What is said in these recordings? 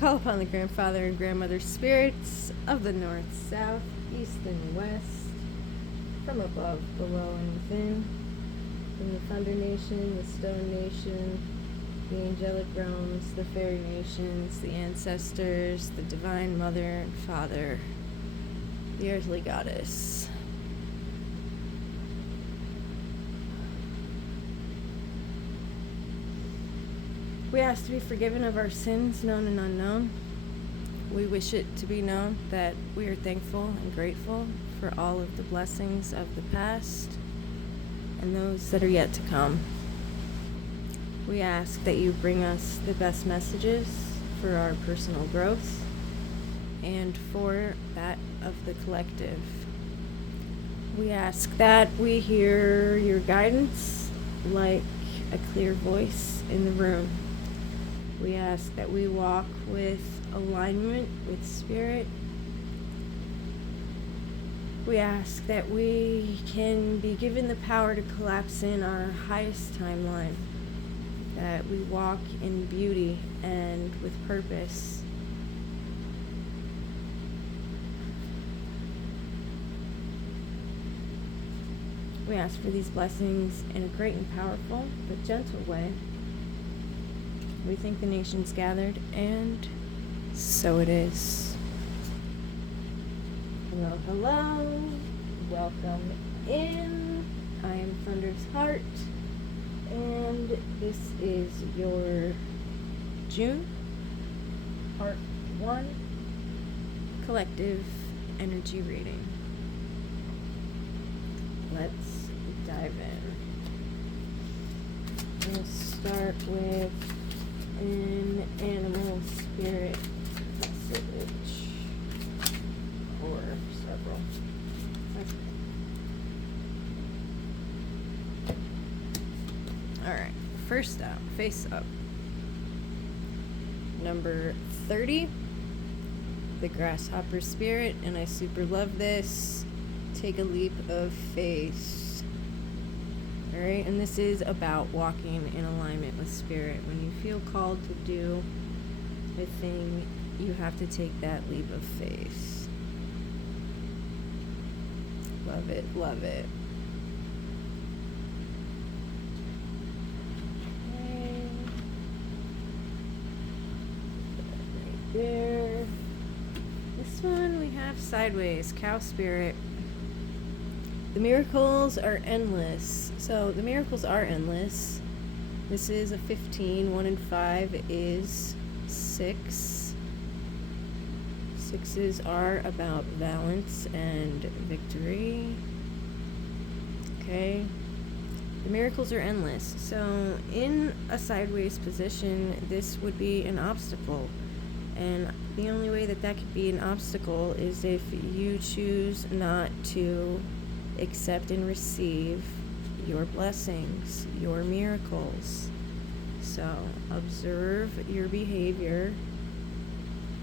Call upon the grandfather and grandmother spirits of the north, south, east, and west, from above, below, and within, from the Thunder Nation, the Stone Nation, the angelic realms, the fairy nations, the ancestors, the divine mother and father, the earthly goddess. We ask to be forgiven of our sins, known and unknown. We wish it to be known that we are thankful and grateful for all of the blessings of the past and those that are yet to come. We ask that you bring us the best messages for our personal growth and for that of the collective. We ask that we hear your guidance like a clear voice in the room. We ask that we walk with alignment with spirit. We ask that we can be given the power to collapse in our highest timeline, that we walk in beauty and with purpose. We ask for these blessings in a great and powerful but gentle way. We thank the nations gathered, and so it is. Hello, hello. Welcome in. I am Thunder's Heart, and this is your June Part 1 Collective Energy Reading. Let's dive in. We'll start with an animal spirit message, or several. Alright, first up, face up. Number 30, the grasshopper spirit, and I super love this. Take a leap of faith. Alright, and this is about walking in alignment with spirit. When you feel called to do a thing, you have to take that leap of faith. Love it, love it. Okay. Right there. This one we have sideways, cow spirit. The miracles are endless. So the miracles are endless. This is a 15. 1 and 5 is 6. Sixes are about balance and victory. Okay. The miracles are endless. So in a sideways position, this would be an obstacle. And the only way that could be an obstacle is if you choose not to accept and receive your blessings, your miracles. So observe your behavior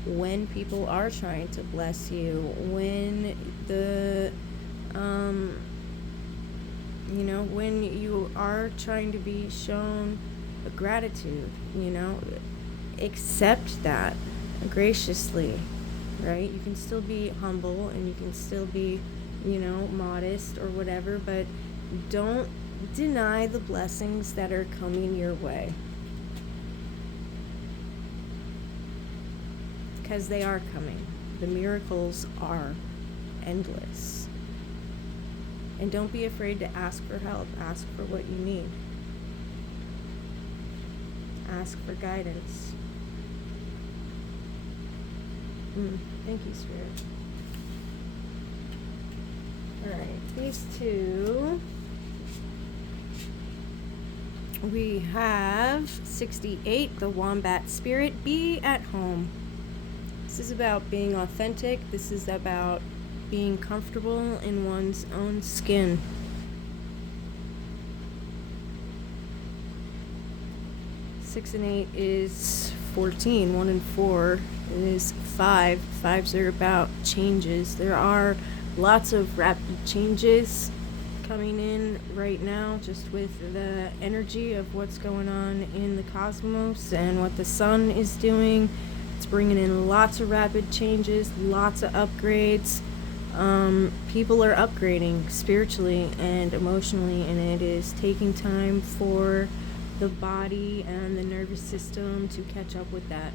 when people are trying to bless you, when when you are trying to be shown a gratitude, accept that graciously, right? You can still be humble and you can still be modest or whatever, but don't deny the blessings that are coming your way. Because they are coming. The miracles are endless. And don't be afraid to ask for help. Ask for what you need. Ask for guidance. Thank you, Spirit. Alright, these two, we have 68, the wombat spirit. Be at home. This is about being authentic. This is about being comfortable in one's own skin. Six and 8 is 14. 1 and 4 is 5. Fives are about changes. There are lots of rapid changes coming in right now, just with the energy of what's going on in the cosmos and what the sun is doing. It's bringing in lots of rapid changes, lots of upgrades. People are upgrading spiritually and emotionally, and it is taking time for the body and the nervous system to catch up with that.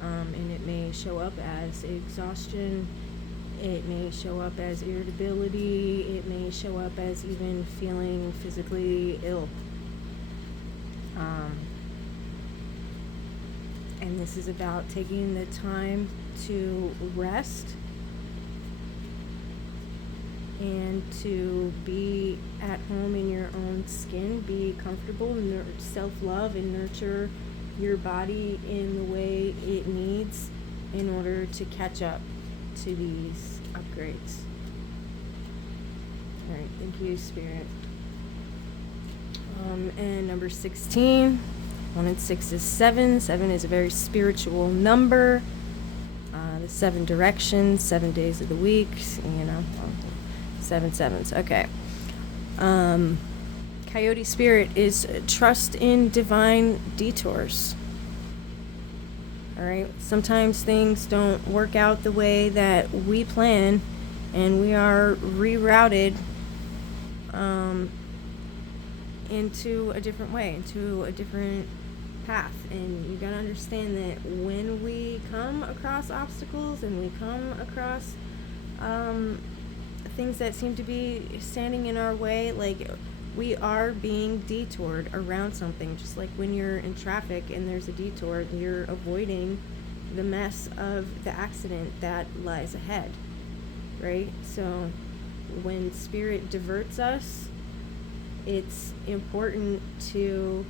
And it may show up as exhaustion, it may show up as irritability, it may show up as even feeling physically ill. And this is about taking the time to rest and to be at home in your own skin, be comfortable, self-love, and nurture your body in the way it needs in order to catch up to these upgrades. All right, thank you, Spirit. And number 16, 1 and 6 is 7. 7 is a very spiritual number. The 7 directions, 7 days of the week, 7 sevens. Okay. Coyote Spirit is trust in divine detours. All right. Sometimes things don't work out the way that we plan, and we are rerouted into a different way, into a different path. And you gotta understand that when we come across obstacles and we come across things that seem to be standing in our way, like, we are being detoured around something. Just like when you're in traffic and there's a detour, you're avoiding the mess of the accident that lies ahead, right? So when Spirit diverts us, it's important to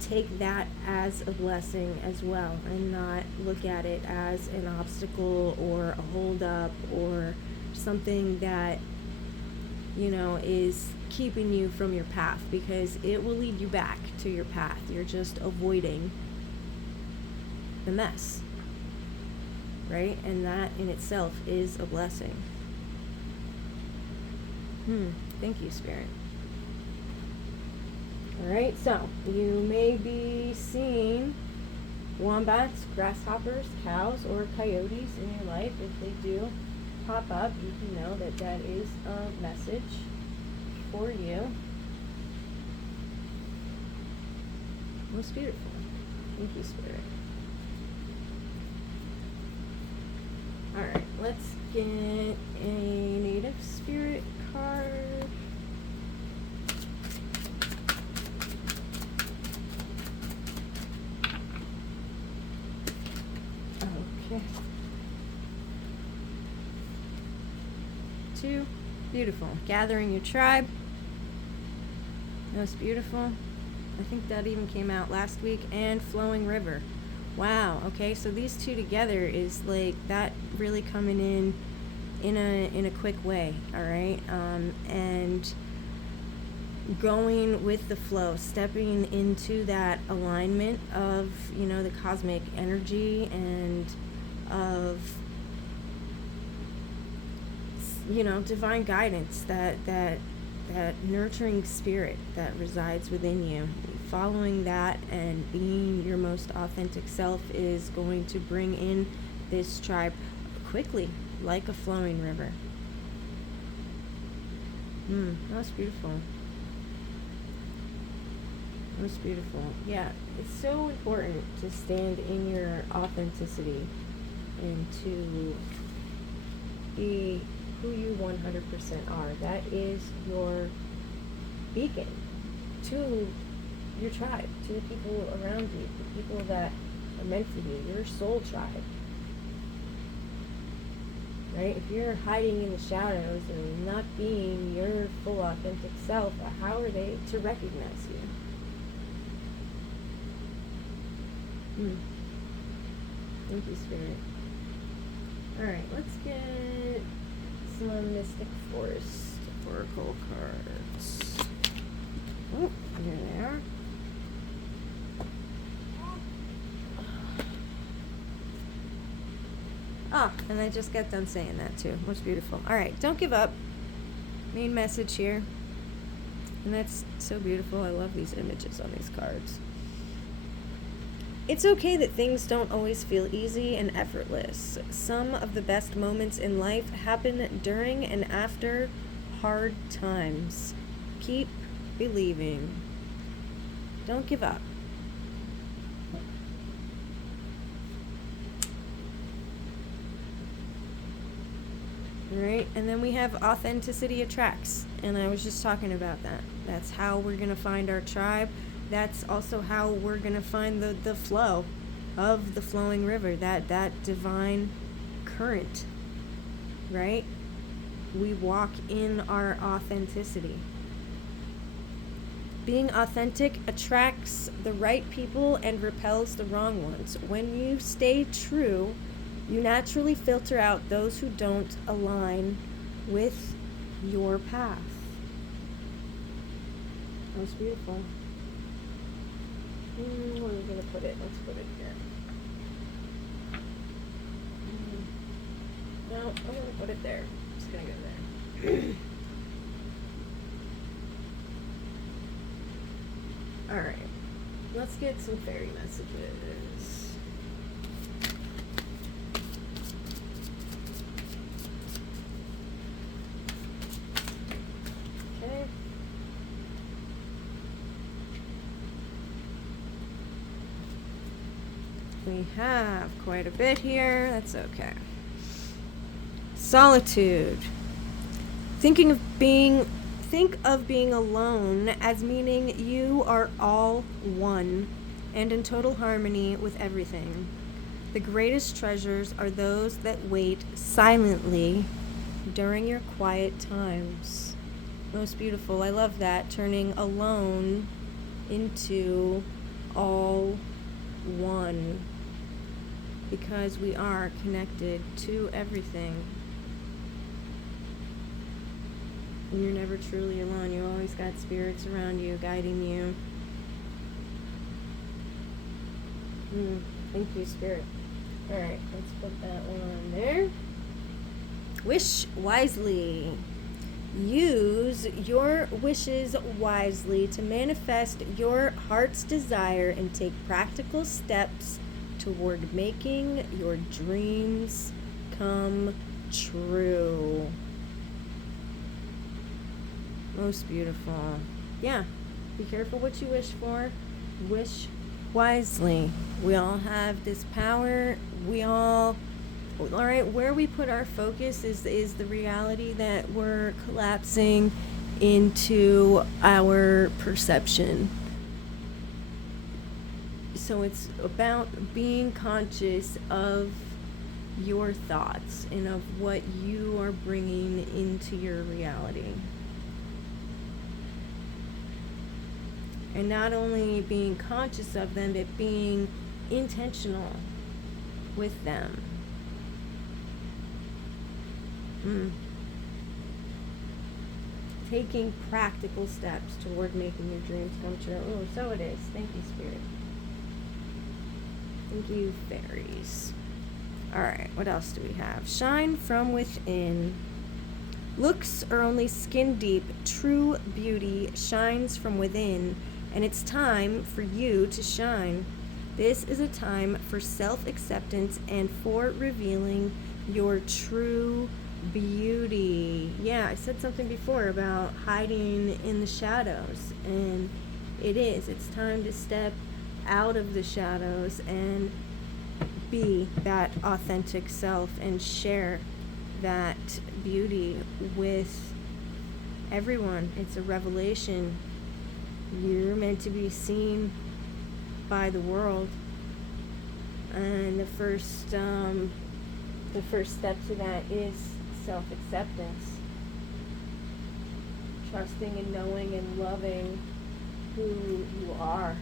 take that as a blessing as well, and not look at it as an obstacle or a holdup or something that is keeping you from your path, because it will lead you back to your path. You're just avoiding the mess, right? And that in itself is a blessing. Thank you, Spirit. All right, so you may be seeing wombats, grasshoppers, cows, or coyotes in your life. If they do pop up, you can know that that is a message for you. Most beautiful. Thank you, Spirit. All right, let's get a native spirit card. Okay. 2. Beautiful. Gathering your tribe. Most beautiful. I think that even came out last week. And Flowing River. Wow. Okay, so these two together is like that really coming in a quick way. All right, and going with the flow, stepping into that alignment of the cosmic energy and of divine guidance, that nurturing spirit that resides within you. Following that and being your most authentic self is going to bring in this tribe quickly, like a flowing river. Most beautiful. Most beautiful. Yeah, it's so important to stand in your authenticity and to be who you 100% are. That is your beacon to your tribe, to the people around you, the people that are meant for you, your soul tribe. Right? If you're hiding in the shadows and not being your full authentic self, how are they to recognize you? Thank you, Spirit. Alright, let's get some Mystic Forest Oracle cards. Oh, here they are. And I just got done saying that too. Most beautiful. Alright, don't give up. Main message here. And that's so beautiful. I love these images on these cards. It's okay that things don't always feel easy and effortless. Some of the best moments in life happen during and after hard times. Keep believing. Don't give up. Right? And then we have authenticity attracts. And I was just talking about that. That's how we're going to find our tribe. That's also how we're going to find the flow of the flowing river, that divine current, right? We walk in our authenticity. Being authentic attracts the right people and repels the wrong ones. When you stay true, you naturally filter out those who don't align with your path. That was beautiful. Where are we going to put it? Let's put it here. No, I'm going to put it there. I'm just going to go there. Alright. Let's get some fairy messages. Okay. We have quite a bit here. That's okay. Solitude. Think of being alone as meaning you are all one and in total harmony with everything. The greatest treasures are those that wait silently during your quiet times. Most beautiful. I love that. Turning alone into all one. Because we are connected to everything. And you're never truly alone. You always got spirits around you, guiding you. Thank you, Spirit. Alright, let's put that one on there. Wish wisely. Use your wishes wisely to manifest your heart's desire and take practical steps toward making your dreams come true. Most beautiful. Yeah. Be careful what you wish for. Wish wisely. We all have this power. Alright, where we put our focus is the reality that we're collapsing into our perception. So it's about being conscious of your thoughts and of what you are bringing into your reality. And not only being conscious of them, but being intentional with them. Taking practical steps toward making your dreams come true. Oh, so it is. Thank you, Spirit. Thank you, fairies. Alright, what else do we have? Shine from within. Looks are only skin deep. True beauty shines from within, and it's time for you to shine. This is a time for self-acceptance and for revealing your true beauty. Yeah, I said something before about hiding in the shadows, and it's time to step out of the shadows and be that authentic self and share that beauty with everyone. It's a revelation. You're meant to be seen by the world, and the first step to that is self-acceptance, trusting and knowing and loving who you are.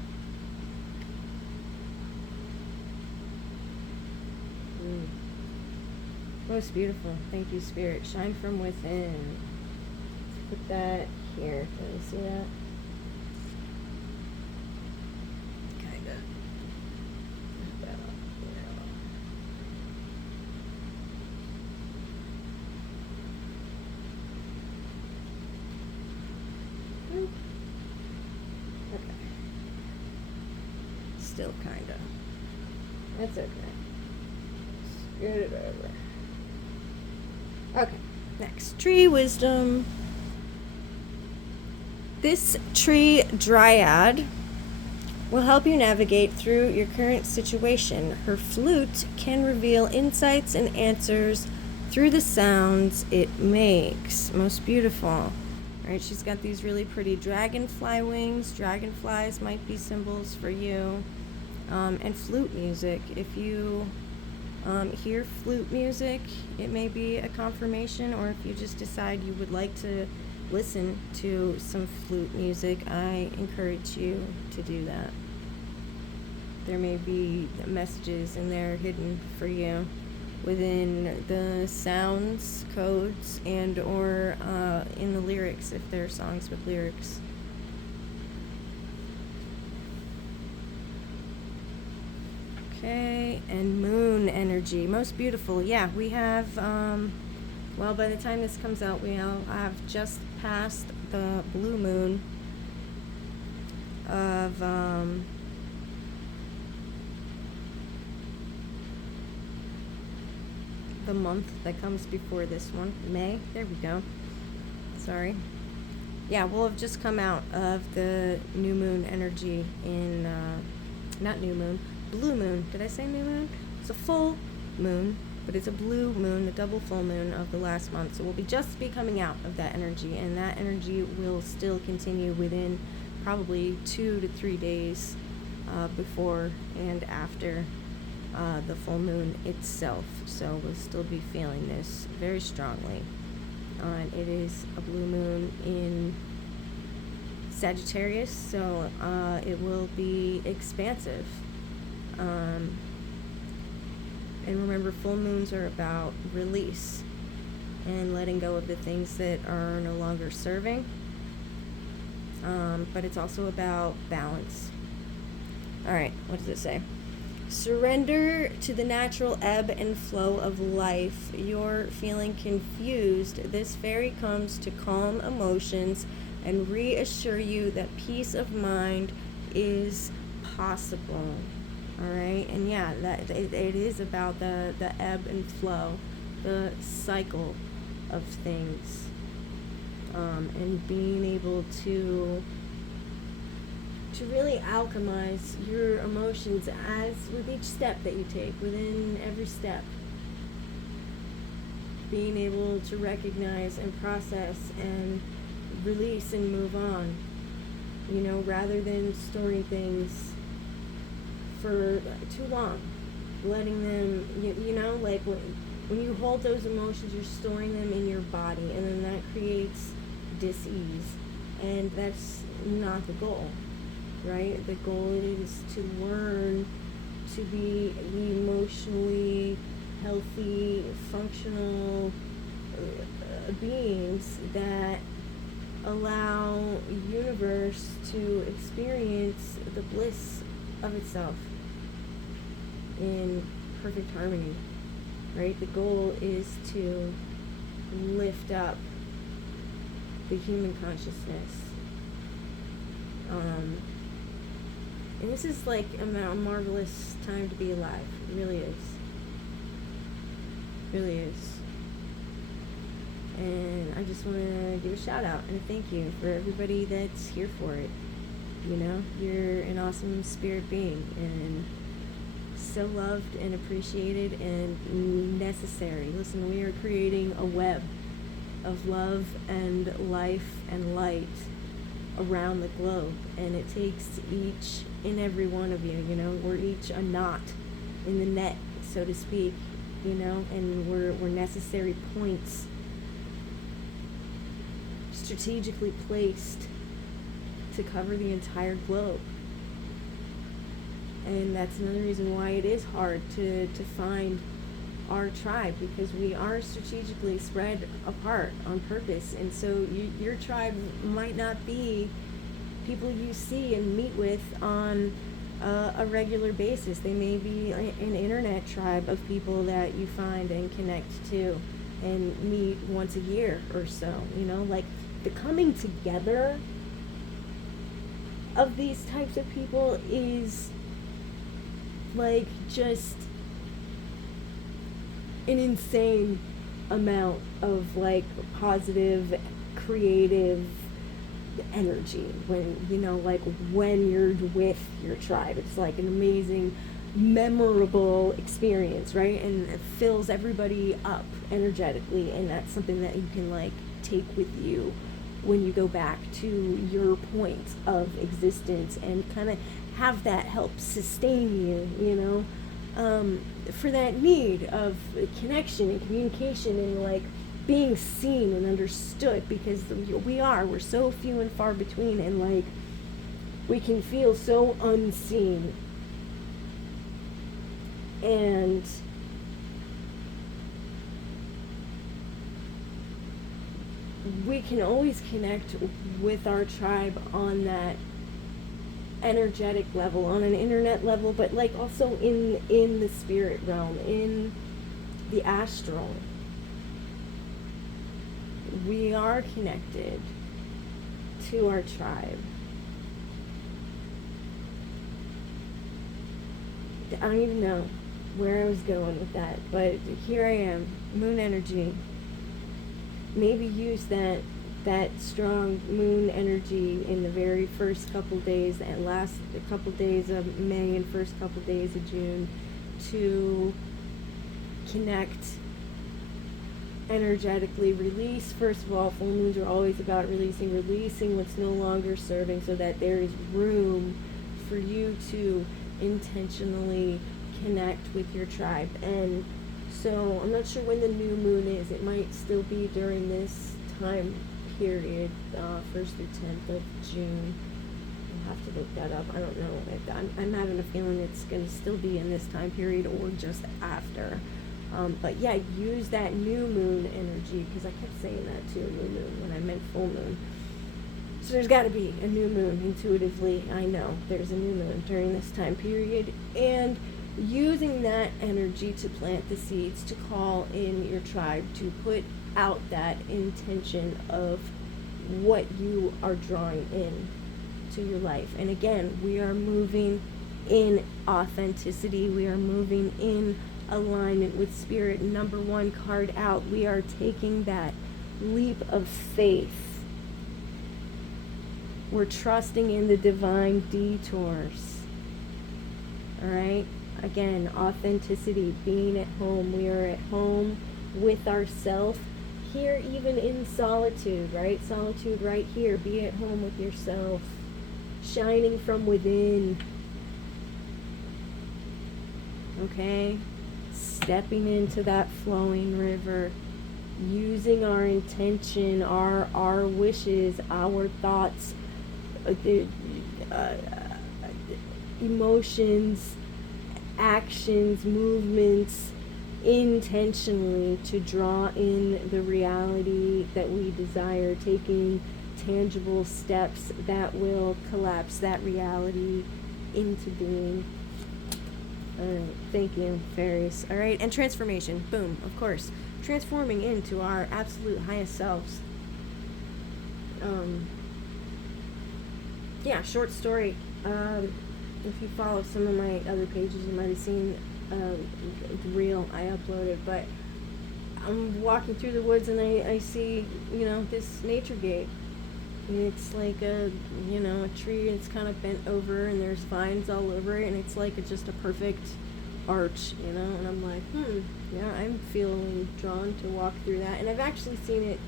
Most beautiful. Thank you, Spirit. Shine from within. Put that here. Can you see that? Kind of. Put that up here. Okay. Still kind of. That's okay. Scoot it over. Okay, next. Tree wisdom. This tree dryad will help you navigate through your current situation. Her flute can reveal insights and answers through the sounds it makes. Most beautiful. All right, she's got these really pretty dragonfly wings. Dragonflies might be symbols for you. And flute music. If you hear flute music, it may be a confirmation, or if you just decide you would like to listen to some flute music, I encourage you to do that. There may be messages in there hidden for you within the sounds, codes, and or in the lyrics, if there are songs with lyrics. Okay, and moon energy. Most beautiful. Yeah, we have, well, by the time this comes out, we'll have just passed the blue moon of, the month that comes before this one, May. There we go. Sorry. Yeah, we'll have just come out of the new moon energy in, not new moon, blue moon. Did I say new moon? It's a full moon, but it's a blue moon, the double full moon of the last month. So we'll just be coming out of that energy, and that energy will still continue within probably 2 to 3 days before and after the full moon itself. So we'll still be feeling this very strongly. It is a blue moon in Sagittarius, so it will be expansive. And remember, full moons are about release and letting go of the things that are no longer serving. But it's also about balance. All right, what does it say? Surrender to the natural ebb and flow of life. You're feeling confused. This fairy comes to calm emotions and reassure you that peace of mind is possible. All right, and yeah, that it is about the ebb and flow, the cycle of things, and being able to really alchemize your emotions as with each step that you take, within every step. Being able to recognize and process and release and move on, you know, rather than storing things for too long, letting them, you know, like when you hold those emotions, you're storing them in your body, and then that creates dis-ease, and that's not the goal, right? The goal is to learn to be emotionally healthy, functional beings that allow universe to experience the bliss of itself in perfect harmony, right? The goal is to lift up the human consciousness. And this is like a marvelous time to be alive. It really is. Really is. And I just want to give a shout out and a thank you for everybody that's here for it. You know, you're an awesome spirit being and so loved and appreciated and necessary. Listen, we are creating a web of love and life and light around the globe, and it takes each and every one of you. You know, we're each a knot in the net, so to speak, you know, and we're necessary points strategically placed to cover the entire globe. And that's another reason why it is hard to find our tribe, because we are strategically spread apart on purpose. And so your tribe might not be people you see and meet with on a regular basis. They may be an internet tribe of people that you find and connect to and meet once a year or so. You know, like the coming together of these types of people is like just an insane amount of like positive, creative energy when, you know, like when you're with your tribe. It's like an amazing, memorable experience, right? And it fills everybody up energetically, and that's something that you can like take with you when you go back to your point of existence and kind of have that help sustain you, you know, for that need of connection and communication and like being seen and understood, because we're so few and far between, and like we can feel so unseen. And we can always connect with our tribe on that energetic level, on an internet level, but like also in the spirit realm, in the astral. We are connected to our tribe. I don't even know where I was going with that, but here I am, moon energy. Maybe use that strong moon energy in the very first couple days and last couple days of May and first couple days of June to connect energetically. Release, first of all, full moons are always about releasing what's no longer serving, so that there is room for you to intentionally connect with your tribe. And so I'm not sure when the new moon is. It might still be during this time period, 1st through 10th of June. I'll have to look that up. I don't know. I'm having a feeling it's going to still be in this time period or just after. But yeah, use that new moon energy, because I kept saying that too, new moon, when I meant full moon. So there's got to be a new moon. Intuitively, I know there's a new moon during this time period, and using that energy to plant the seeds, to call in your tribe, to put out that intention of what you are drawing in to your life. And again, we are moving in authenticity. We are moving in alignment with spirit. Number one card out, we are taking that leap of faith. We're trusting in the divine detours. All right? Again, authenticity, being at home. We are at home with ourselves here, even in solitude, right? Solitude right here. Be at home with yourself, shining from within. Okay? Stepping into that flowing river, using our intention, our wishes, our thoughts, emotions, actions, movements, intentionally to draw in the reality that we desire, taking tangible steps that will collapse that reality into being. All right, thank you, fairies. All right, and transformation, boom, of course, transforming into our absolute highest selves. Yeah, short story. If you follow some of my other pages, you might have seen the reel I uploaded. But I'm walking through the woods and I see, this nature gate. And it's like a tree. It's kind of bent over and there's vines all over it, and it's like just a perfect arch, and I'm like, yeah, I'm feeling drawn to walk through that. And I've actually seen it,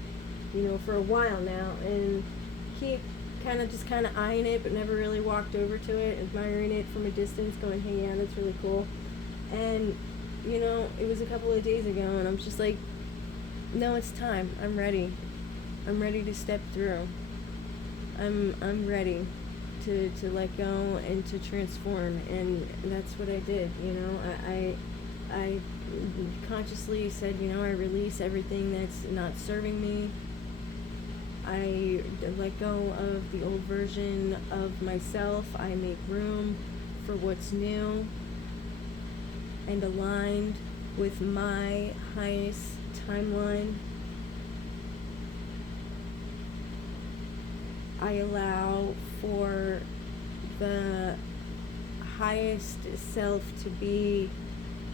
for a while now, and keep kind of eyeing it, but never really walked over to it, admiring it from a distance, going, hey, yeah, that's really cool. And, it was a couple of days ago, and I'm just like, no, it's time. I'm ready. I'm ready to step through. I'm ready to let go and to transform, and that's what I did. I consciously said, I release everything that's not serving me. I let go of the old version of myself. I make room for what's new and aligned with my highest timeline. I allow for the highest self to be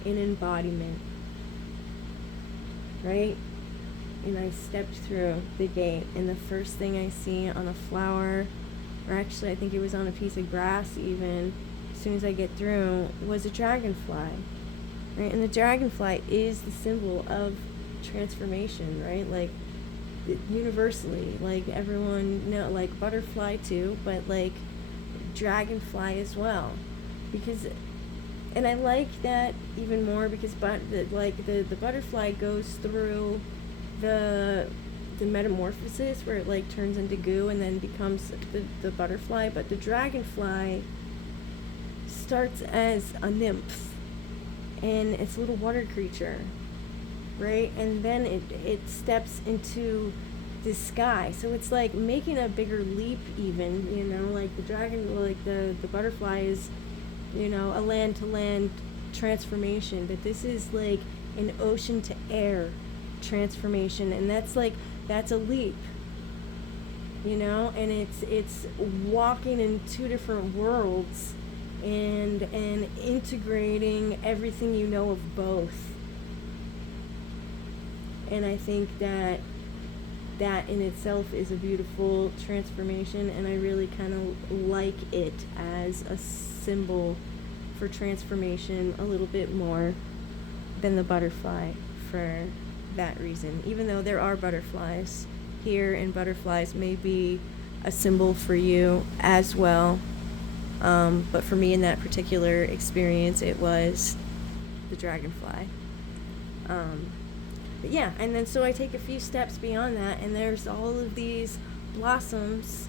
in embodiment, right? And I stepped through the gate, and the first thing I see on a flower, or actually I think it was on a piece of grass even, as soon as I get through, was a dragonfly, right? And the dragonfly is the symbol of transformation, right? Like, universally, like everyone know, like butterfly too, but like dragonfly as well, because, and I like that even more because the butterfly goes through the metamorphosis where it like turns into goo and then becomes the butterfly, but the dragonfly starts as a nymph and it's a little water creature, right? And then it steps into the sky, so it's like making a bigger leap even, you know, like the dragon, like the butterfly is, you know, a land to land transformation, but this is like an ocean to air transformation, and that's a leap, you know, and it's walking in two different worlds and integrating everything you know of both. And I think that in itself is a beautiful transformation, and I really kind of like it as a symbol for transformation a little bit more than the butterfly for that reason. Even though there are butterflies here, and butterflies may be a symbol for you as well. But for me in that particular experience, it was the dragonfly. But yeah, and then so I take a few steps beyond that, and there's all of these blossoms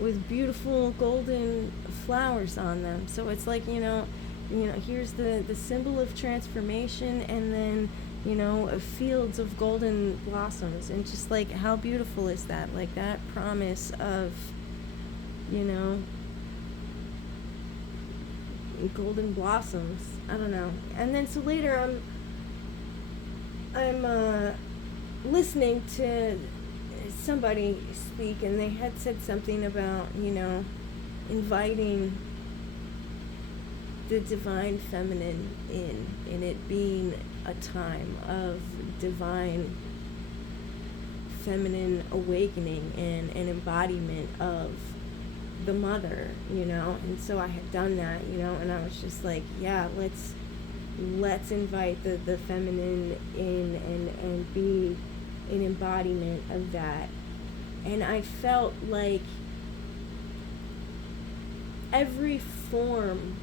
with beautiful golden flowers on them. So it's like, you know, here's the symbol of transformation, and then, you know, fields of golden blossoms, and just like how beautiful is that? Like that promise of, you know, golden blossoms. I don't know. And then so later I'm listening to somebody speak, and they had said something about, you know, inviting the divine feminine in, and it being a time of divine feminine awakening and an embodiment of the mother, you know. And so I had done that, you know, and I was just like, yeah, let's invite the feminine in and be an embodiment of that. And I felt like every form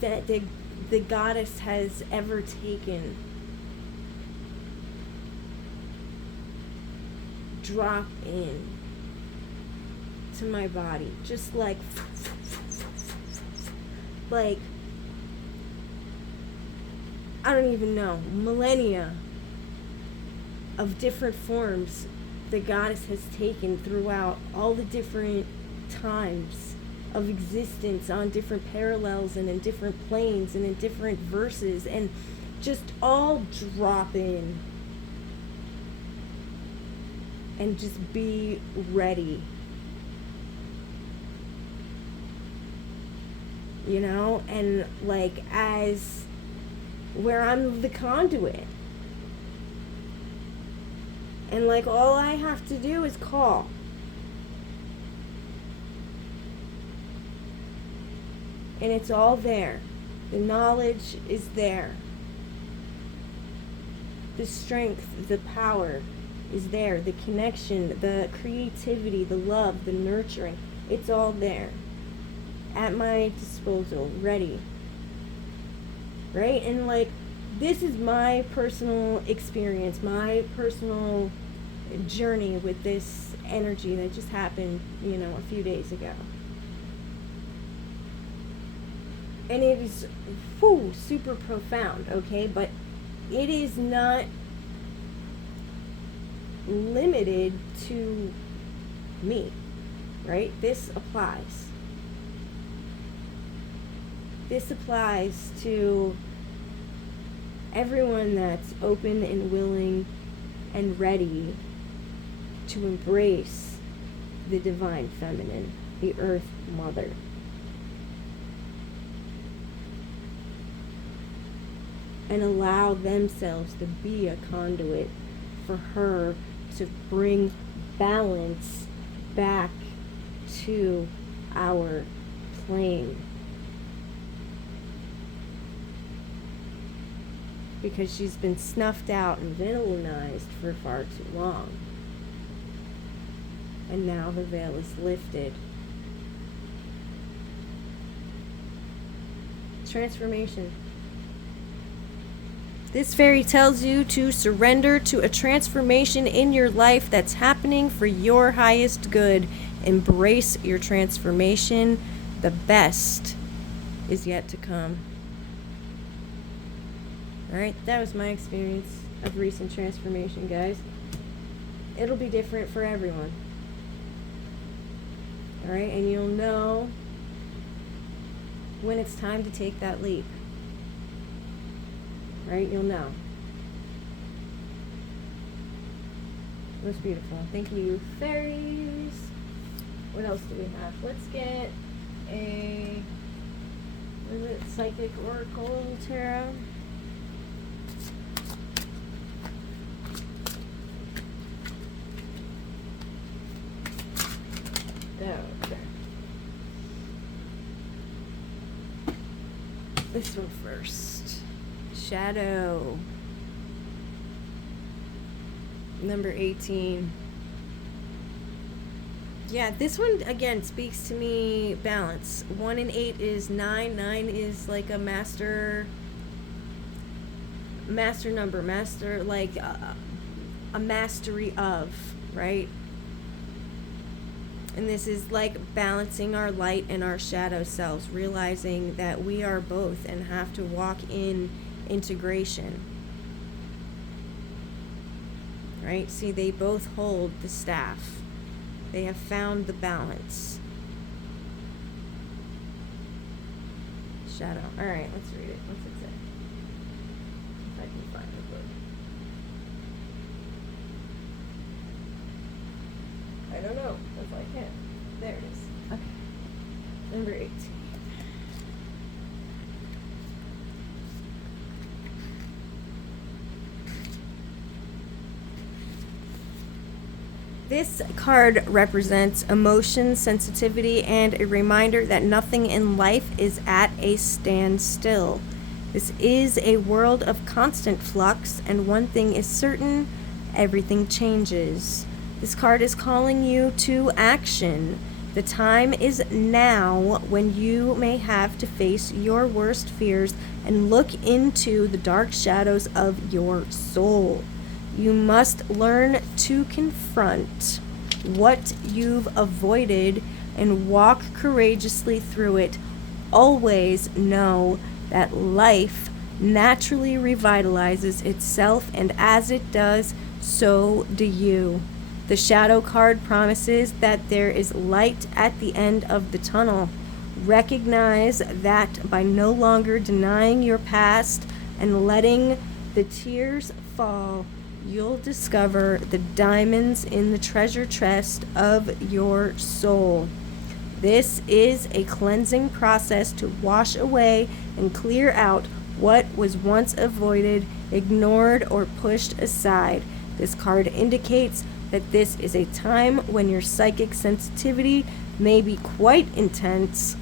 that the goddess has ever taken drop in to my body, just like I don't even know, millennia of different forms the goddess has taken throughout all the different times of existence, on different parallels and in different planes and in different verses, and just all drop in and just be ready, you know. And like, as where I'm the conduit, and like all I have to do is call, and it's all there. The knowledge is there, the strength, the power is there, the connection, the creativity, the love, the nurturing, it's all there at my disposal, ready, right? And like, this is my personal experience, my personal journey with this energy that just happened, you know, a few days ago. And it is super profound, okay? But it is not limited to me, right? This applies. This applies to everyone that's open and willing and ready to embrace the divine feminine, the earth mother, and allow themselves to be a conduit for her to bring balance back to our plane. Because she's been snuffed out and villainized for far too long. And now the veil is lifted. Transformation. This fairy tells you to surrender to a transformation in your life that's happening for your highest good. Embrace your transformation. The best is yet to come. Alright, that was my experience of recent transformation, guys. It'll be different for everyone. Alright, and you'll know when it's time to take that leap. Right? You'll know. It was beautiful. Thank you, fairies. What else do we have? Let's get a, what is it? Psychic Oracle Tarot. Okay. This one first. Shadow. Number 18. Yeah, this one again speaks to me balance. 1 and 8 is 9. 9 is like a master number, like a mastery of, right? And this is like balancing our light and our shadow selves, realizing that we are both and have to walk in integration. Right? See, they both hold the staff. They have found the balance. Shadow. All right, let's read it. What's it say? If I can find the book. I don't know. That's why I can't. There it is. Okay. Number 18. This card represents emotion, sensitivity, and a reminder that nothing in life is at a standstill. This is a world of constant flux, and one thing is certain, everything changes. This card is calling you to action. The time is now when you may have to face your worst fears and look into the dark shadows of your soul. You must learn to confront what you've avoided and walk courageously through it. Always know that life naturally revitalizes itself, and as it does, so do you. The Shadow card promises that there is light at the end of the tunnel. Recognize that by no longer denying your past and letting the tears fall, you'll discover the diamonds in the treasure chest of your soul. This is a cleansing process to wash away and clear out what was once avoided, ignored, or pushed aside. This card indicates that this is a time when your psychic sensitivity may be quite intense.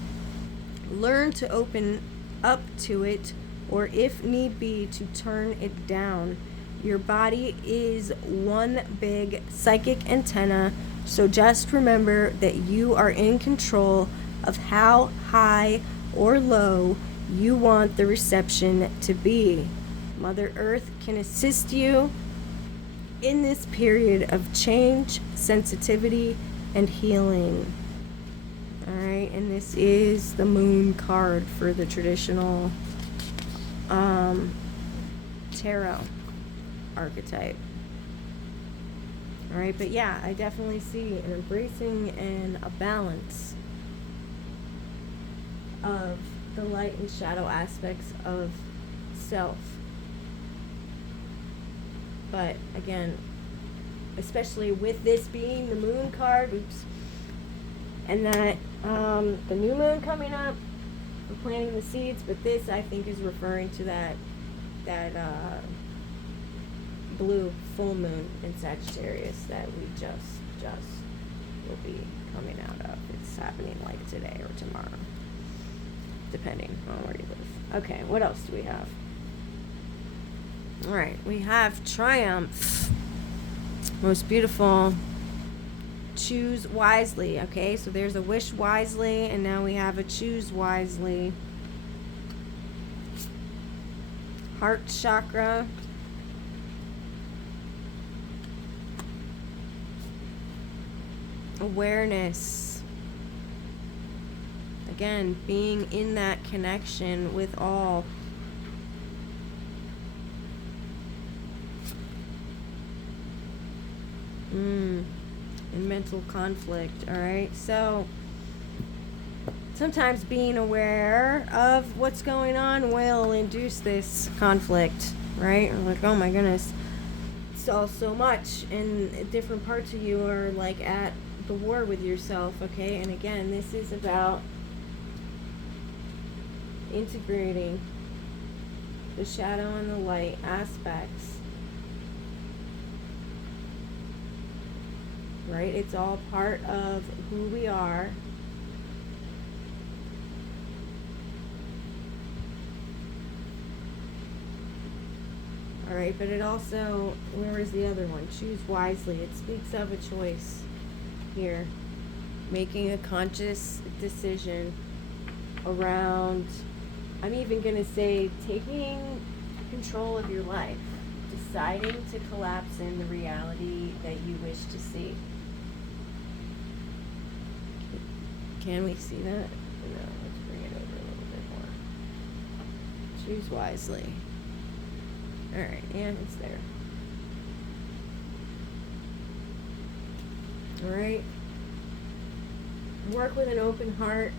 Learn to open up to it, or if need be, to turn it down. Your body is one big psychic antenna, so just remember that you are in control of how high or low you want the reception to be. Mother Earth can assist you in this period of change, sensitivity, and healing. Alright, and this is the Moon card for the traditional tarot archetype. Alright, but yeah, I definitely see an embracing and a balance of the light and shadow aspects of self. But again, especially with this being the Moon card, and that the new moon coming up, we're planting the seeds, but this I think is referring to that that blue full moon in Sagittarius that we just will be coming out of. It's happening like today or tomorrow, depending on where you live. Okay, what else do we have? All right, we have Triumph. Most beautiful. Choose wisely. Okay, so there's a wish wisely, and now we have a choose wisely. Heart chakra. Awareness. Again, being in that connection with all. And mental conflict. All right, so sometimes being aware of what's going on will induce this conflict, right? Or like, oh my goodness, it's all so much, and different parts of you are like at the war with yourself. Okay, and again, this is about integrating the shadow and the light aspects. Right? It's all part of who we are. All right, but it also, where is the other one? Choose wisely. It speaks of a choice here. Making a conscious decision around, I'm even going to say, taking control of your life. Deciding to collapse in the reality that you wish to see. Can we see that? No, let's bring it over a little bit more. Choose wisely. Alright, and it's there. Alright. Work with an open heart.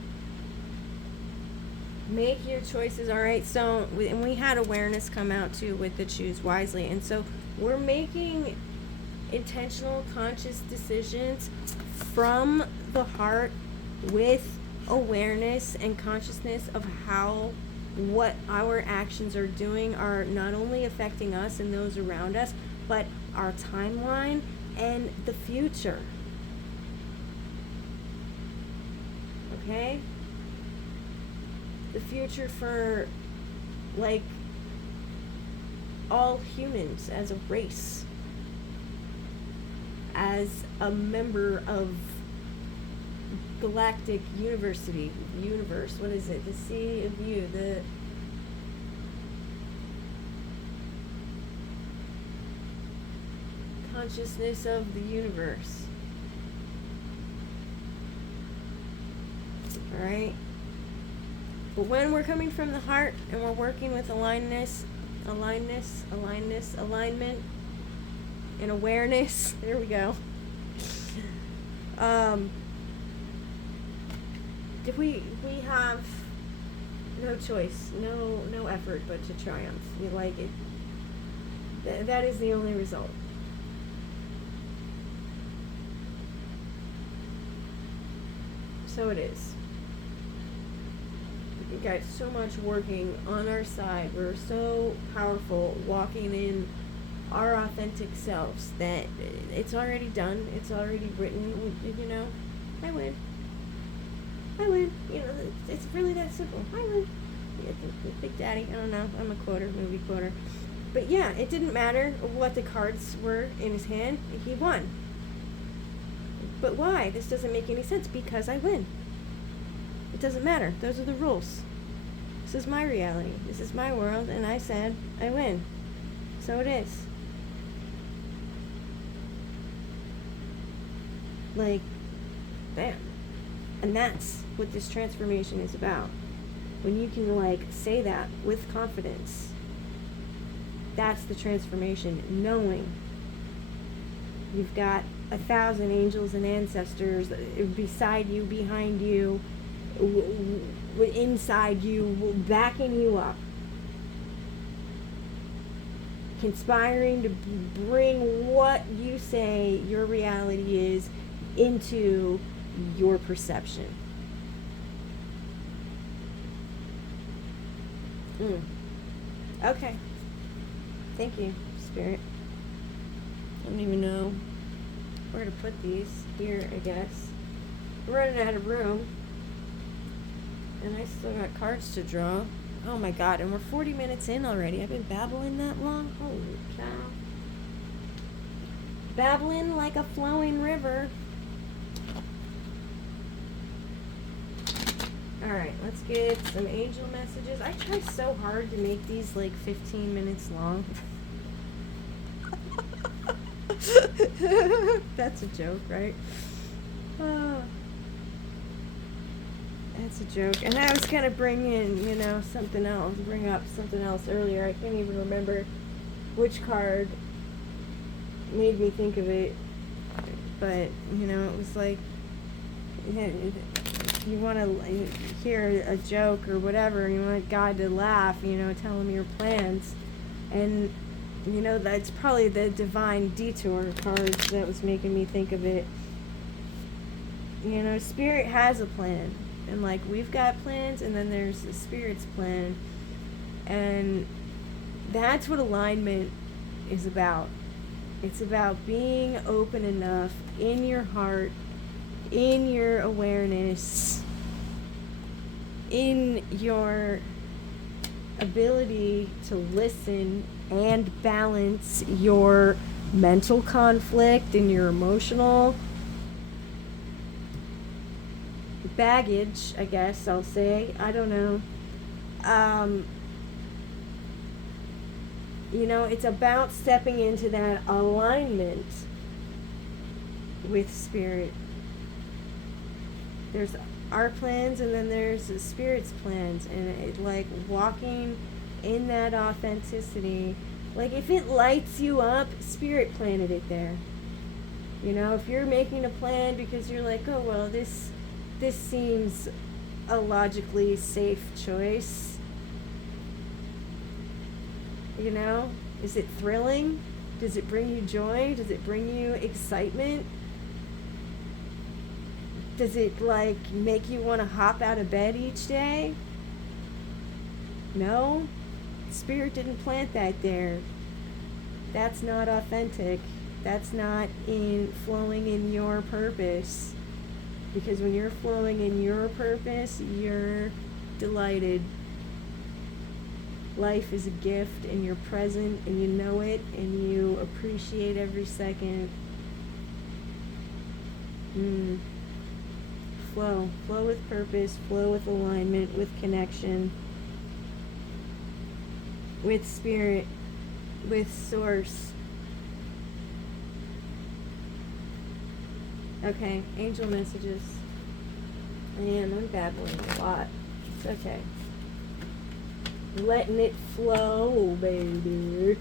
Make your choices. Alright, so, and we had awareness come out too with the choose wisely. And so we're making intentional, conscious decisions from the heart with awareness and consciousness of how what our actions are doing are not only affecting us and those around us, but our timeline and the future. Okay? The future for, like, all humans as a race, as a member of galactic universe, what is it? The sea of you, the consciousness of the universe. Alright? But when we're coming from the heart and we're working with alignment, and awareness, there we go. If we have no choice, no effort but to triumph. We like it. That is the only result. So it is. We got so much working on our side. We're so powerful walking in our authentic selves that it's already done. It's already written. You know, I win. You know, it's really that simple. I win. Big Daddy, I don't know. I'm a movie quoter. But yeah, it didn't matter what the cards were in his hand. He won. But why? This doesn't make any sense. Because I win. It doesn't matter. Those are the rules. This is my reality. This is my world, and I said I win. So it is. Like, bam. And that's what this transformation is about. When you can, like, say that with confidence, that's the transformation. Knowing you've got 1,000 angels and ancestors beside you, behind you, inside you, backing you up, conspiring to bring what you say your reality is into your perception. Okay. Thank you, Spirit. I don't even know where to put these. Here, I guess. We're running out of room. And I still got cards to draw. Oh my god, and we're 40 minutes in already. I've been babbling that long? Holy cow. Babbling like a flowing river. Alright, let's get some angel messages. I try so hard to make these like 15 minutes long. That's a joke, right? That's a joke. And I was going to bring in, bring up something else earlier. I can't even remember which card made me think of it. But, it was like, you want to hear a joke or whatever, you want God to laugh, tell him your plans. And, that's probably the divine detour card that was making me think of it. Spirit has a plan. And, we've got plans, and then there's the Spirit's plan. And that's what alignment is about. It's about being open enough in your heart, in your awareness, in your ability to listen and balance your mental conflict and your emotional baggage, I guess I'll say. I don't know. It's about stepping into that alignment with Spirit. There's our plans, and then there's the Spirit's plans, and walking in that authenticity. If it lights you up, Spirit planted it there. If you're making a plan because you're like, oh well, this seems a logically safe choice. Is it thrilling? Does it bring you joy? Does it bring you excitement? Does it make you want to hop out of bed each day? No. Spirit didn't plant that there. That's not authentic. That's not flowing in your purpose. Because when you're flowing in your purpose, you're delighted. Life is a gift, and you're present, and you know it, and you appreciate every second. Flow with purpose, flow with alignment, with connection, with Spirit, with Source. Okay, angel messages. I'm babbling a lot. It's okay. Letting it flow, baby.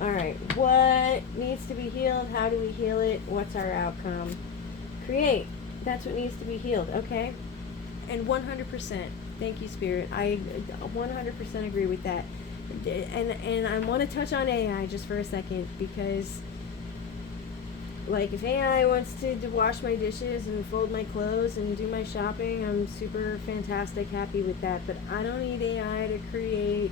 Alright, what needs to be healed? How do we heal it? What's our outcome? Create. That's what needs to be healed, okay? And 100%. Thank you, Spirit. I 100% agree with that. And I want to touch on AI just for a second, because if AI wants to wash my dishes and fold my clothes and do my shopping, I'm super fantastic happy with that. But I don't need AI to create,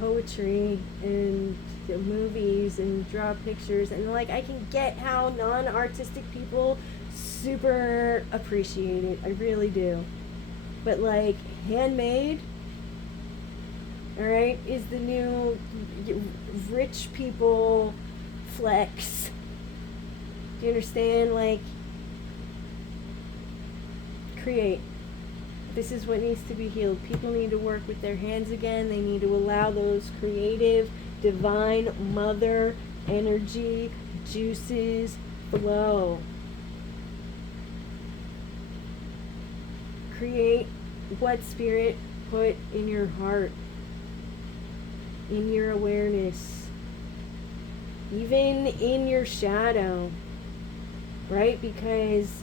poetry and movies and draw pictures. And I can get how non-artistic people super appreciate it. I really do. But handmade, alright, is the new rich people flex. Do you understand? Create. This is what needs to be healed. People need to work with their hands again. They need to allow those creative, divine mother energy juices flow. Create what Spirit put in your heart, in your awareness, even in your shadow, right? Because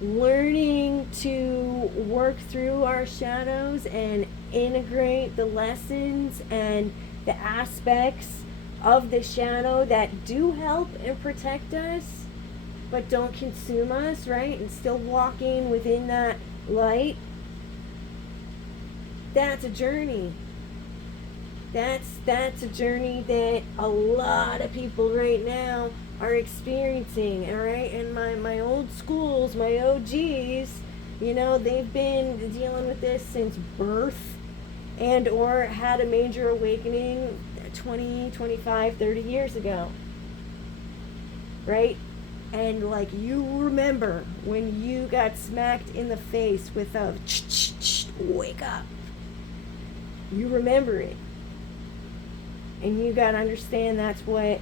learning to work through our shadows and integrate the lessons and the aspects of the shadow that do help and protect us, but don't consume us, right? And still walking within that light that's a journey. That's a journey that a lot of people right now are experiencing. All right, and my old schools, my OGs, they've been dealing with this since birth, and or had a major awakening 20, 25, 30 years ago. Right? And like, you remember when you got smacked in the face with a wake up. You remember it. And you got to understand that's what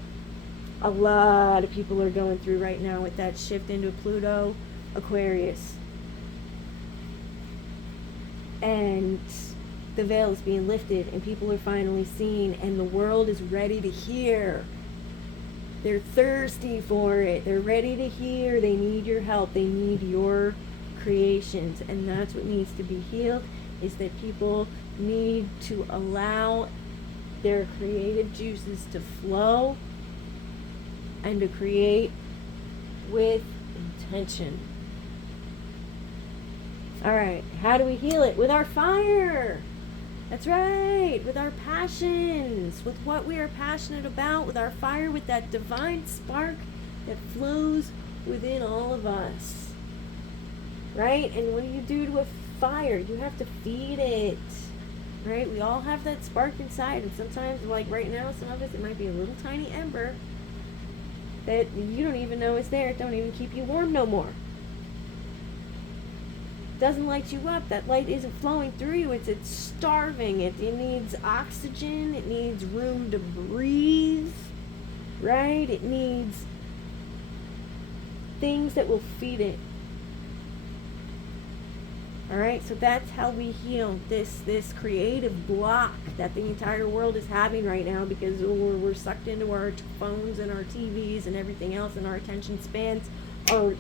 a lot of people are going through right now with that shift into Pluto, Aquarius. And the veil is being lifted and people are finally seeing, and the world is ready to hear. They're thirsty for it. They're ready to hear. They need your help. They need your creations. And that's what needs to be healed, is that people need to allow their creative juices to flow and to create with intention. All right, how do we heal it? With our fire. That's right, with our passions, with what we are passionate about, with our fire, with that divine spark that flows within all of us. Right? And what do you do to a fire? You have to feed it. Right? We all have that spark inside, and sometimes, like right now, some of us, it might be a little tiny ember that you don't even know is there. It don't even keep you warm no more. Doesn't light you up. That light isn't flowing through you. It's starving. It needs oxygen. It needs room to breathe. Right? It needs things that will feed it. All right, so that's how we heal this creative block that the entire world is having right now, because we're sucked into our phones and our TVs and everything else, and our attention spans are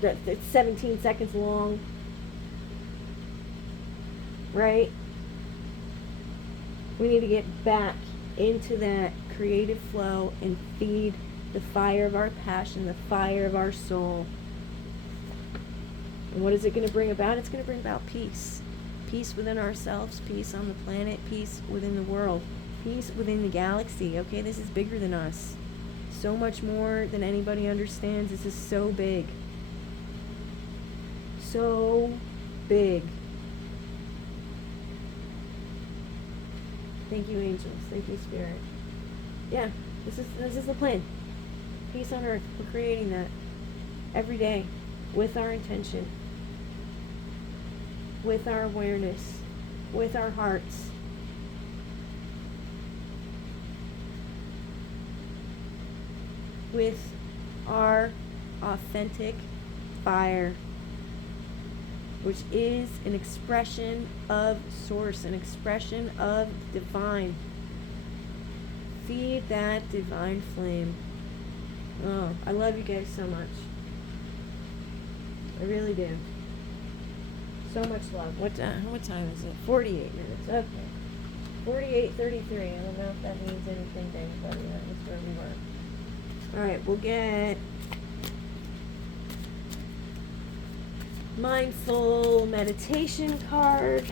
17 seconds long. Right? We need to get back into that creative flow and feed the fire of our passion, the fire of our soul. And what is it going to bring about? It's going to bring about peace. Peace within ourselves, peace on the planet, peace within the world, peace within the galaxy. Okay, this is bigger than us. So much more than anybody understands. This is so big. So big. Thank you, angels. Thank you, Spirit. Yeah, this is the plan. Peace on earth. We're creating that every day with our intention, with our awareness, with our hearts. With our authentic fire, which is an expression of source, an expression of divine. Feed that divine flame. Oh, I love you guys so much. I really do. So much love. What time is it? 48 minutes. Okay. 48:33. I don't know if that means anything to anybody. That's where we were. All right, we'll get mindful meditation card.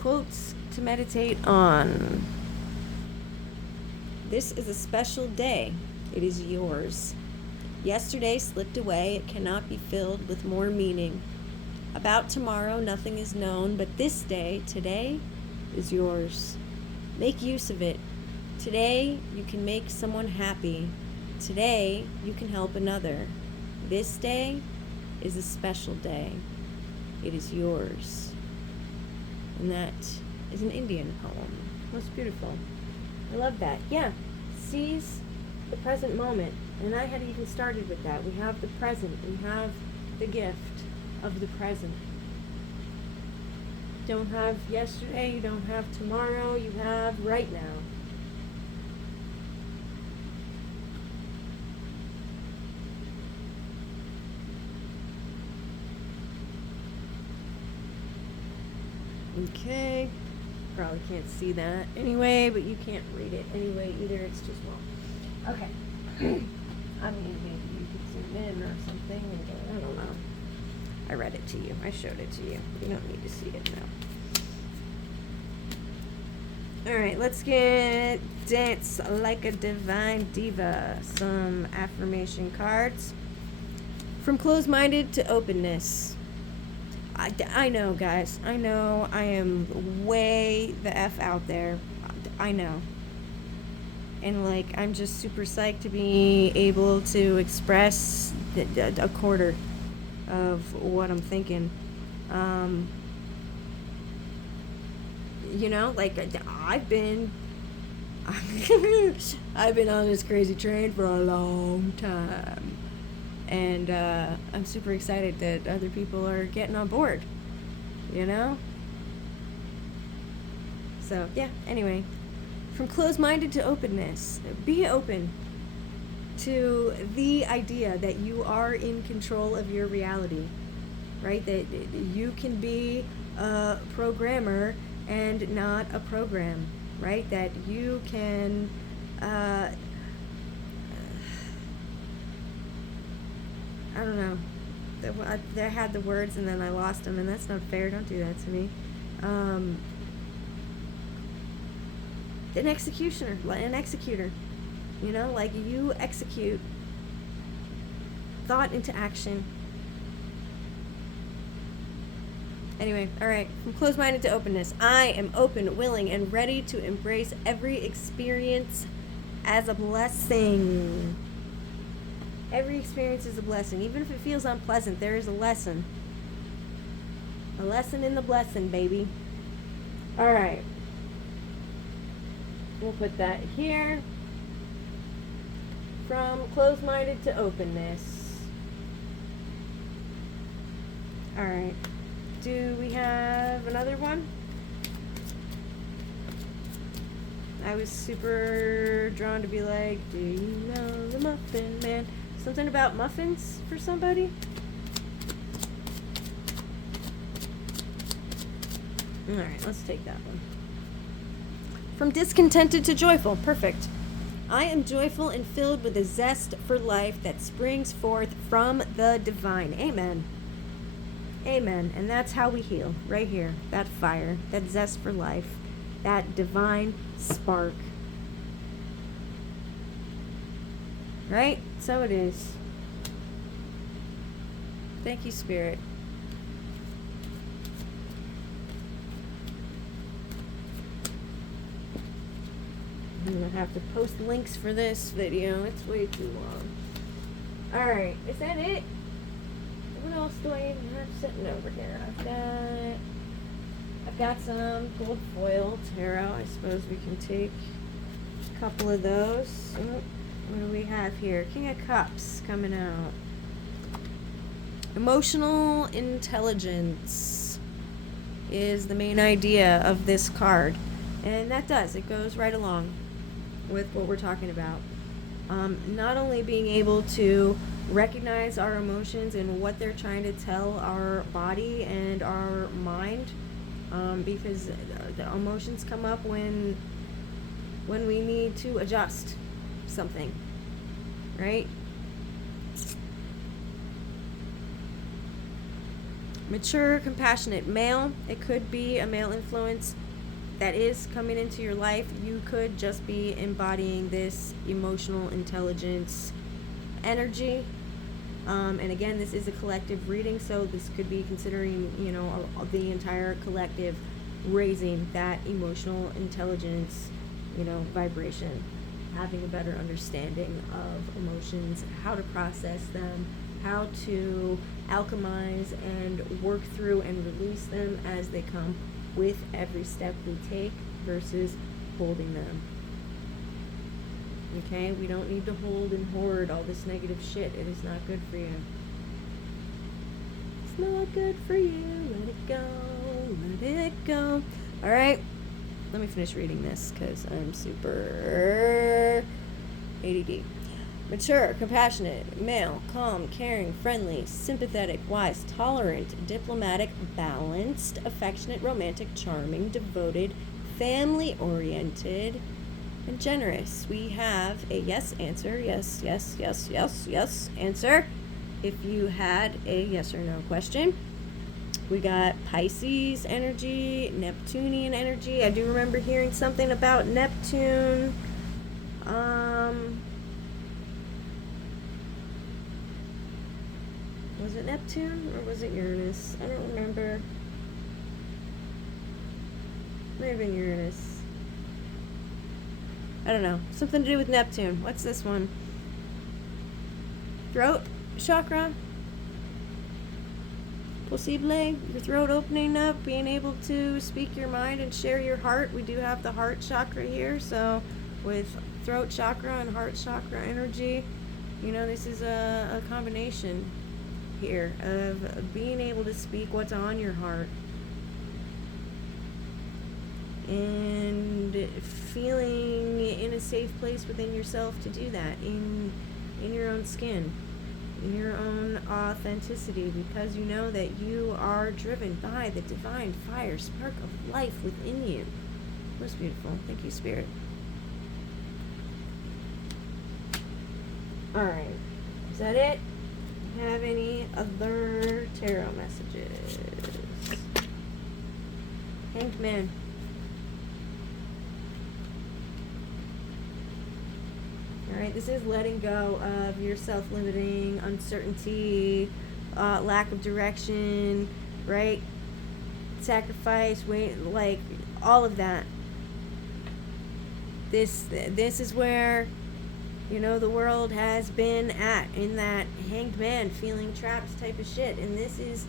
Quotes to meditate on. This is a special day. It is yours. Yesterday slipped away. It cannot be filled with more meaning. About tomorrow, nothing is known, but this day, today, is yours. Make use of it. Today, you can make someone happy. Today, you can help another. This day is a special day. It is yours. And that is an Indian poem. Most beautiful. I love that. Yeah. Seize the present moment. And I had even started with that. We have the present. We have the gift of the present. Don't have yesterday. You don't have tomorrow. You have right now. Okay. Probably can't see that anyway, but you can't read it anyway either. It's just wrong. Okay. I'm going to enlightenment or something. I don't know. I read it to you. I showed it to you. You don't need to see it now. All right, let's get Dance Like a Divine Diva. Some affirmation cards. From closed-minded to openness. I know, guys. I know I am way the F out there. I know. And, like, I'm just super psyched to be able to express a quarter of what I'm thinking. You know, like, I've been on this crazy train for a long time. And I'm super excited that other people are getting on board, you know? So, yeah, anyway. From closed-minded to openness. Be open to the idea that you are in control of your reality, right? That you can be a programmer and not a program, right? That you can... I don't know. I had the words and then I lost them, and that's not fair. Don't do that to me. An executor. You know, like, you execute thought into action. Anyway, all right. From closed-minded to openness. I am open, willing, and ready to embrace every experience as a blessing. Every experience is a blessing. Even if it feels unpleasant, there is a lesson. A lesson in the blessing, baby. All right. We'll put that here. From closed-minded to openness. All right. Do we have another one? I was super drawn to be like, do you know the Muffin Man? Something about muffins for somebody? Alright, let's take that one. From discontented to joyful. Perfect. I am joyful and filled with a zest for life that springs forth from the divine. Amen. Amen. And that's how we heal. Right here. That fire. That zest for life. That divine spark. Right? So it is. Thank you, Spirit. I'm going to have to post links for this video. It's way too long. Alright, is that it? What else do I even have sitting over here? I've got some gold foil tarot. I suppose we can take a couple of those. What do we have here? King of Cups coming out. Emotional intelligence is the main idea of this card. And that does. It goes right along with what we're talking about. Not only being able to recognize our emotions and what they're trying to tell our body and our mind, because the emotions come up when we need to adjust something, right? Mature, compassionate male. It could be a male influence that is coming into your life. You could just be embodying this emotional intelligence energy. And again, this is a collective reading, so this could be considering, you know, the entire collective raising that emotional intelligence, you know, vibration, having a better understanding of emotions, how to process them, how to alchemize and work through and release them as they come with every step we take versus holding them. Okay, we don't need to hold and hoard all this negative shit. It is not good for you. It's not good for you. Let it go. Let it go. All right. Let me finish reading this because I'm super ADD. Mature, compassionate, male, calm, caring, friendly, sympathetic, wise, tolerant, diplomatic, balanced, affectionate, romantic, charming, devoted, family-oriented, and generous. We have a yes answer. Yes, yes, yes, yes, yes answer. if you had a yes or no question. We got Pisces energy, Neptunian energy. I do remember hearing something about Neptune. Was it Neptune or was it Uranus? I don't remember. Might have been Uranus. I don't know. Something to do with Neptune. What's this one? Throat chakra. Possible. Your throat opening up, being able to speak your mind and share your heart. We do have the heart chakra here, so with throat chakra and heart chakra energy, this is a combination here of being able to speak what's on your heart and feeling in a safe place within yourself to do that in your own skin, in your own authenticity, because you know that you are driven by the divine fire spark of life within you. Most beautiful. Thank you, Spirit. All right, is that it? Have any other tarot messages? Hanged Man. Alright, this is letting go of your self-limiting uncertainty, lack of direction, right? Sacrifice, like all of that. This is where the world has been at, in that hanged man, feeling trapped type of shit. And this is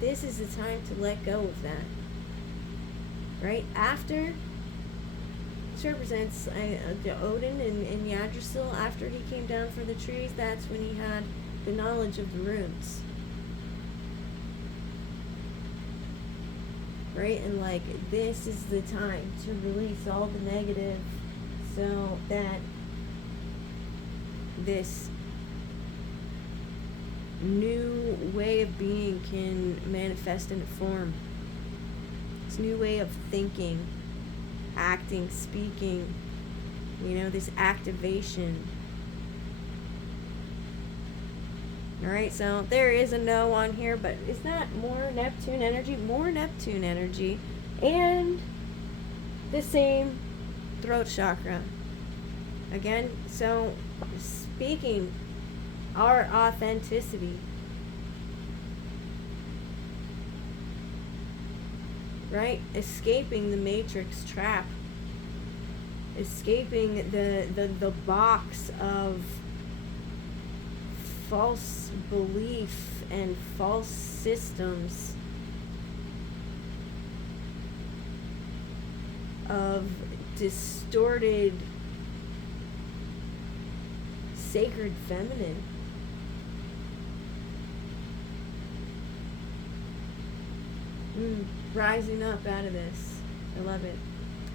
the time to let go of that. Right? After, this represents Odin and Yggdrasil. After he came down from the trees, that's when he had the knowledge of the runes. Right? And this is the time to release all the negative so that this new way of being can manifest into form. This new way of thinking, acting, speaking, this activation. Alright, so there is a no on here, but is that more Neptune energy? More Neptune energy. And the same throat chakra. Again, so speaking our authenticity, right? Escaping the matrix trap, escaping the box of false belief and false systems of distorted sacred feminine. Rising up out of this. I love it.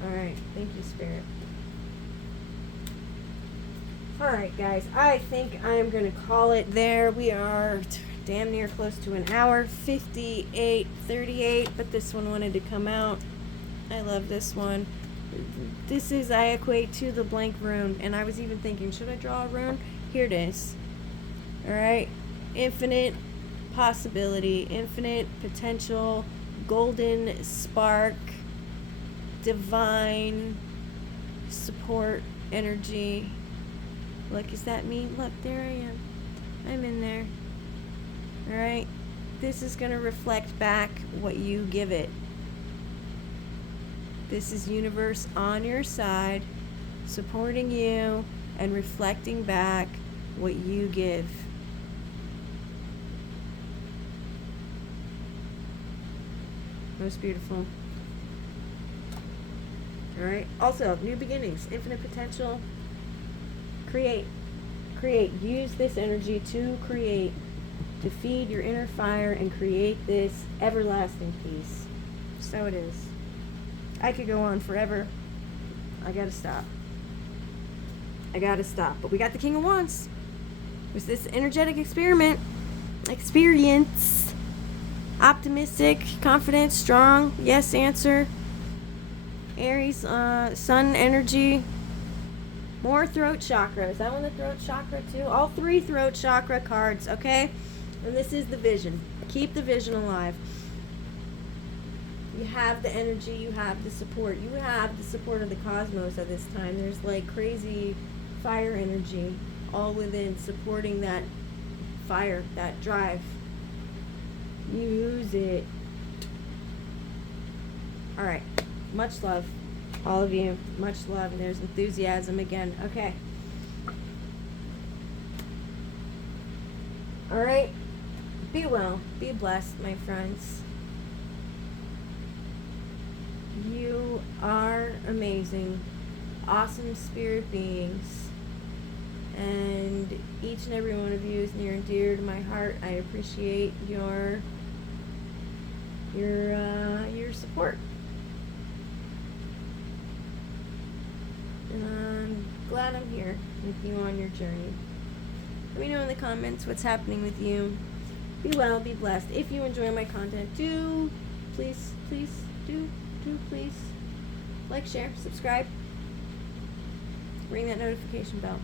Alright, thank you, Spirit. Alright, guys, I think I'm going to call it there. We are damn near close to an hour, 58:38, but this one wanted to come out. I love this one. This is, I equate to the blank rune, and I was even thinking, should I draw a rune? Here it is. Alright, infinite possibility, infinite potential, golden spark, divine support energy. Look, is that me? Look, there I am. I'm in there. Alright, this is going to reflect back what you give it. This is universe on your side, supporting you and reflecting back what you give. Most beautiful. Alright, also, new beginnings, infinite potential. Create. Use this energy to create, to feed your inner fire and create this everlasting peace. So it is. I could go on forever. I gotta stop. But we got the King of Wands. It was this energetic experience. Optimistic, confident, strong. Yes answer. Aries, sun energy. More throat chakra. Is that one the throat chakra too? All three throat chakra cards, okay? And this is the vision. Keep the vision alive. You have the energy, you have the support. You have the support of the cosmos at this time. There's like crazy fire energy all within supporting that fire, that drive. Use it. All right. Much love. All of you. Much love. And there's enthusiasm again. Okay. All right. Be well. Be blessed, my friends. You are amazing, awesome spirit beings. And each and every one of you is near and dear to my heart. I appreciate your support. And I'm glad I'm here with you on your journey. Let me know in the comments what's happening with you. Be well, be blessed. If you enjoy my content, please like, share, subscribe, ring that notification bell.